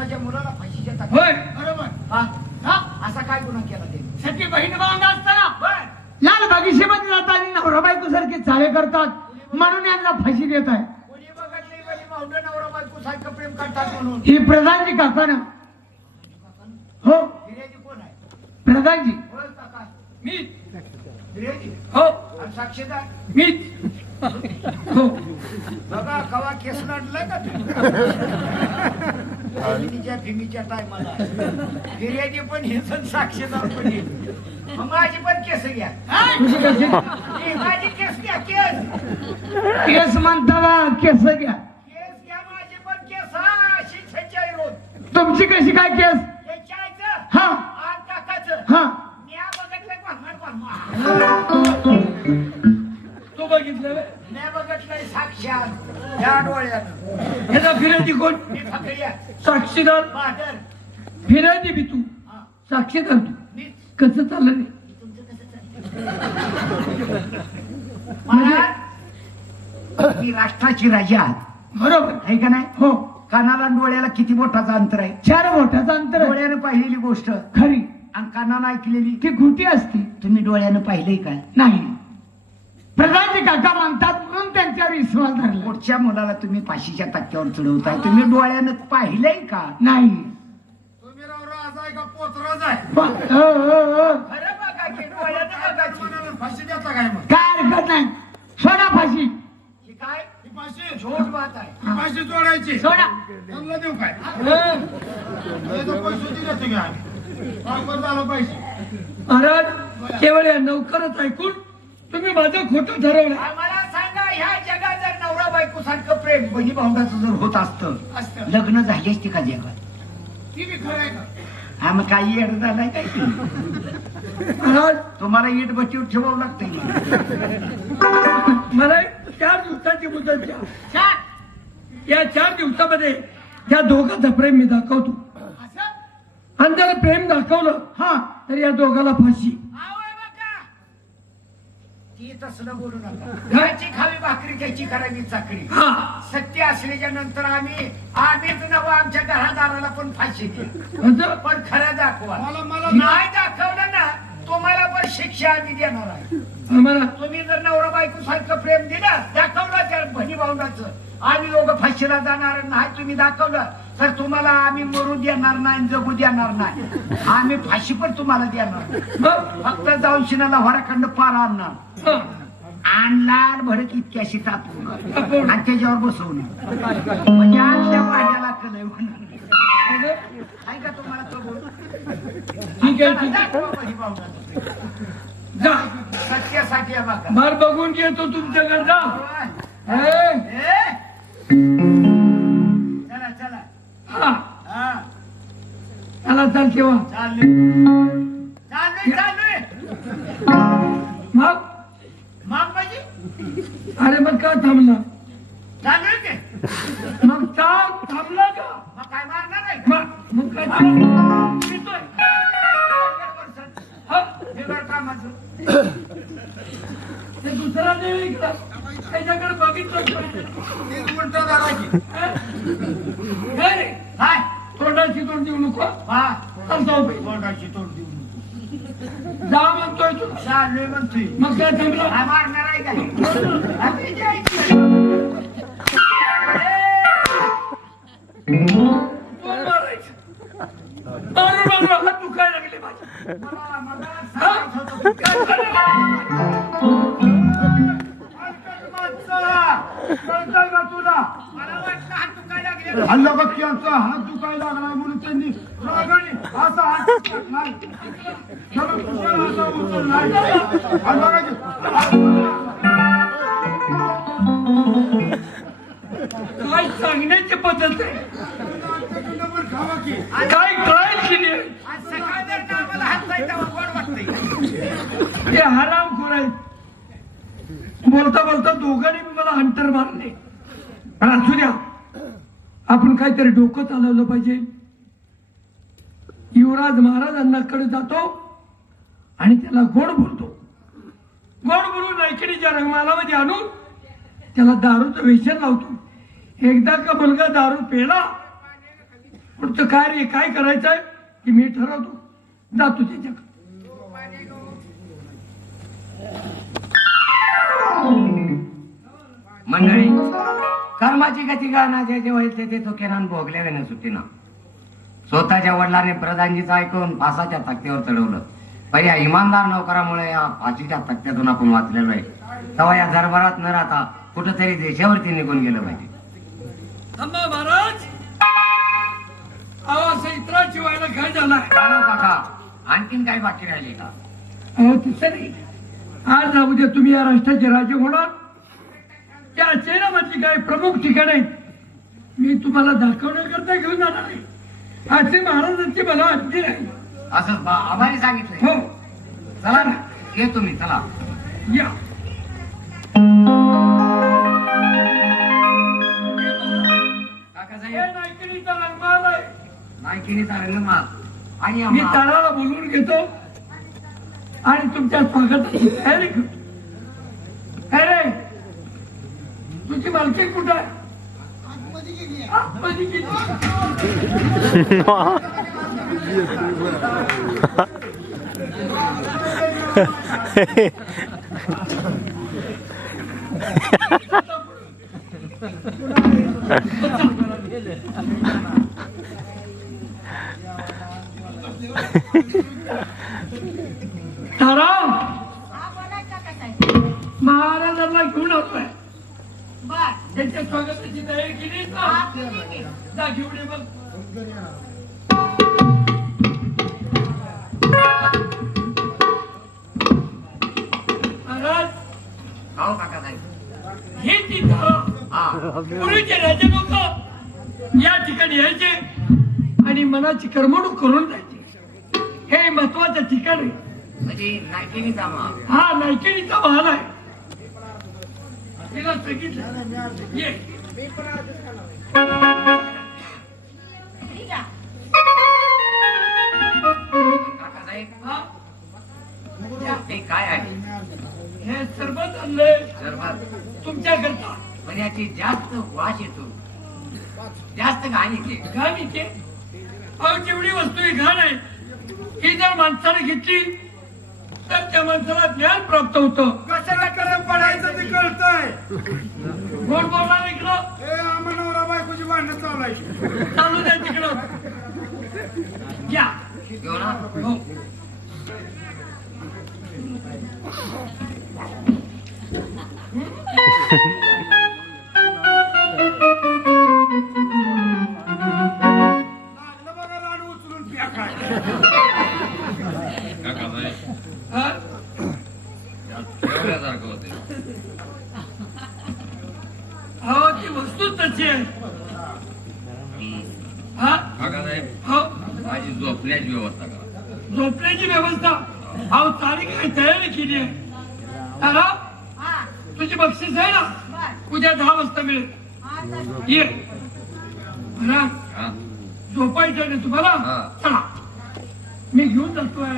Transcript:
स्वतःच्या मुलाला फाशीच्या टाक होय. बरोबर. हा. हा? असा काय गुन्हा केला ते सखी बहीण भावंड असताना. लाल बगीचेमध्ये जातात नवरा बायको सारखे चाले करतात. म्हणून यांना फाशी देत आहे. कोणी बघत नाही बाई मावडं नवरा बायको सारखं प्रेम करतात म्हणून? ही प्रधानजी काकानं हो. कोण आहे? प्रधानजी. होय काका मी. हो. आणि साक्षीदार? मीच बघा कवा केस नडलं का फिमीच्या फिमीच्या टायमाला. हिरेजी पण हे सण साक्षीदार पण मग माझी पण केस घ्या. ही? माझी केस घ्या केस. केस म्हणता बा, केस घ्या. केस घ्या माझी पण केस. हा अशी छेचाई रोज. तुमची कशी काय केस? हे चायचं हा. आग काकाचं हा. म्या बघितलं बघितलं साक्षात या डोळ्यानं. ह्याचा फिरायची कोण? मी फकड्या साक्षीदार. बहादर फिरायची बी तू. साक्षीदार तू. कसं चाललं रे? तुमचं कसं चाललंय? महाराज मी राष्ट्राची राजा आहात बरोबर. आहे का नाही? हो. कानाला डोळ्याला किती मोठाचं अंतर आहे? चार मोठ्याचं अंतर. डोळ्यानं पाहिलेली गोष्ट. खरी. आणि कानानं ऐकलेली. ती घुटी असते. तुम्ही डोळ्यानं पाहिलंय काय? नाही. प्रधानजी काका म्हणतात म्हणून त्यांच्यावर विश्वास धरला. पुढच्या मुलाला तुम्ही फाशीच्या टक्क्यावर चढवताय. तुम्ही डोळ्यानं पाहिलंय का? नाही. तुम्ही आहे का? पोतराज आहे. प- हो, हो, हो. खरं बघा की डोळ्यानं बघायची कोणाला फाशी देता काय मग? काय हरकत नाही. सोडा फाशी. ही काय? ही फाशी. झोट बात आहे. ही. फाशी जोडायची. सोडा. त्यांना देऊ काय? हे. तर पैसे दिले तुम्ही आम्ही. बरोबर झालं पैसे. महाराज केवळ या नौकरच ऐकून तुम्ही माझं खोटं ठरवलं. आम्हाला सांगा ह्या जगात जर नवरा बायको सारखं प्रेम बहिणी भावंडाचं जर होत असतं असतं. लग्न झाली असती का जगात ती बी खरं आहे का? हा मग काही येड झालाय काय की? महाराज तुम्हाला ईट बटीवर ठेवावं लागतंय. मला एक चार दिवसाची मुदत द्या. छान या चार दिवसामध्ये त्या दोघांचं प्रेम मी दाखवतो. असं? आणि जर प्रेम दाखवलं हा तर या दोघाला फाशी. ती तसलं बोलू नका. घ्यायची खावी भाकरी घ्यायची करावी चाकरी. हा. सत्य असल्याच्या नंतर आम्ही आम्हीच नवं आमच्या घरादाराला पण फाशी दे असं? पण खरं दाखवा. मला मला नाही दाखवलं ना तुम्हाला पण शिक्षा आम्ही देणार आहे. आम्हाला तुम्ही जर नवरा बायको सारखं प्रेम दिलं दाखवलं त्या बहिणी भावंडाचं आम्ही दोघं फाशीला जाणार नाही तुम्ही दाखवलं. तर तुम्हाला आम्ही मरू देणार नाही जगू देणार नाही आम्ही फाशी पण तुम्हाला देणार नाही. फक्त जाऊन शिनाला होराखंड पार आणणार. आणि लाल भडक इतक्याशी तापवणार. आणि त्याच्यावर बसवणार म्हणजे आतल्या पाण्याला कलय होणार आहे का तुम्हाला कबूल ठीक आहे ठीक. जा सत्यासाठी बघून घेतो तुमच्याकडे जा हे? ए? चला चाललोय मग? मग अरे मग का थांबला? मग चाल थांबला का? मग काय मारणार का? मग मग काय. हा? ते दुसरा देव इकडं. त्याच्याकडे बघितलं हा? चल जाऊ बाई. तोंडाची तोंड देऊ नको जा म्हणतोय तुला चाललोय म्हणतोय. मग काय थांबला? काय मारणार आहे काय? आपली जायची. कोण मारायचं. मारू मारू हात दुखायला लागले माझे? मला- मला सांगायचं होतं. काय झालं? तुला? मला वाटलं हात दुखायला लागले. हल्ला बक्क्यांचा हात दुखायला लागला म्हणून त्यांनी रागाने असा हात बघा काय सांगण्याची पद्धत आहे? काय कळायची नाही? आज सकाळ जर का आम्हाला हात जायचा गोड वाटतंय. ते हराम खोराय बोलता बोलता दोघांनी मी मला अंतर मारले. पण असू द्या आपण काहीतरी डोकं चालवलं पाहिजे. युवराज महाराजांनाकडे जातो आणि त्याला गोड बोलतो. गोड बोलून नायकिणीच्या रंगमालामध्ये आणून त्याला दारूचं व्यसन लावतो. एकदा का मुलगा दारू पेला पुढचं काय रे काय करायचंय? की मी ठरवतो. जातो त्याच्याकडे मंडळी कर्माची गती गाणं जे जे व्हायचे ते तो केनान भोगले वेने सुट्टीनं स्वतःच्या वडिलांनी प्रधानजीचं ऐकून फासाच्या तक्त्यावर चढवलं. पण या इमानदार नोकरामुळे या फाशीच्या तक्त्यातून आपण वाचलेलो आहे. तेव्हा या दरबारात न राहता कुठंतरी देशावरती निघून गेलं पाहिजे. महाराज! काय काका आणखीन काही बाकी राहिले का? अहो तसं नाही आज उद्या तुम्ही या राष्ट्राचे राजे होणार. त्या शहरामधली काही प्रमुख ठिकाणे आहेत? मी तुम्हाला दाखवण्याकरता घेऊन जाणार आहे. असे महाराजांची मला आज्ञा आहे असं आभारी सांगितलंय. हो. चला ना ये तुम्ही चला. या. नायकणीचा रंगमाल आहे. रंगमाल. आणि मी ताराला बोलवून घेतो. आणि तुमच्या स्वागताची तयारी करतो अरे तुझी मालकी कुठं आहे? आतमध्ये गेली. तारा महाराजांना घेऊन आलोय त्यांच्या स्वागताची तयारी केली जा घेऊन ये बघ. महाराज हो काकासाहेब हे तिथं हा. पूर्वीचे राजे लोक या ठिकाणी यायचे आणि मनाची करमणूक करून जायचे. हे महत्वाचं ठिकाण आहे. म्हणजे नायकिनीचा माल हा नायकेडीचा महाल आहे. तिला सांगितलं ये काय आहे हे सरबत आणलंय तुमच्याकरता पण याची जास्त वास येतो जास्त घाण येते घाण अहो जेवढी वस्तू ही घाण आहे ही जर माणसाने घेतली तर त्या माणसाला ज्ञान प्राप्त होतं कशाला करा पडायचं ते कळतंय गोड बोलणार इकडं हे आम्हा नवरा बायकोची भांडणं चालायची चालू द्या तिकडं घ्या घेऊ ना हो लागलं बघा रान उचलून फेकाय हा? हो ती वस्तू तशी आहे हा हो माझी झोपण्याची व्यवस्था करा झोपण्याची व्यवस्था अहो तारीख काय तयारी केली आहे तुझी बक्षीस आहे ना? उद्या दहा वाजता मिळेल. ये. हा. झोपायचं नाही तुम्हाला? हा. चला. मी घेऊन जातोय.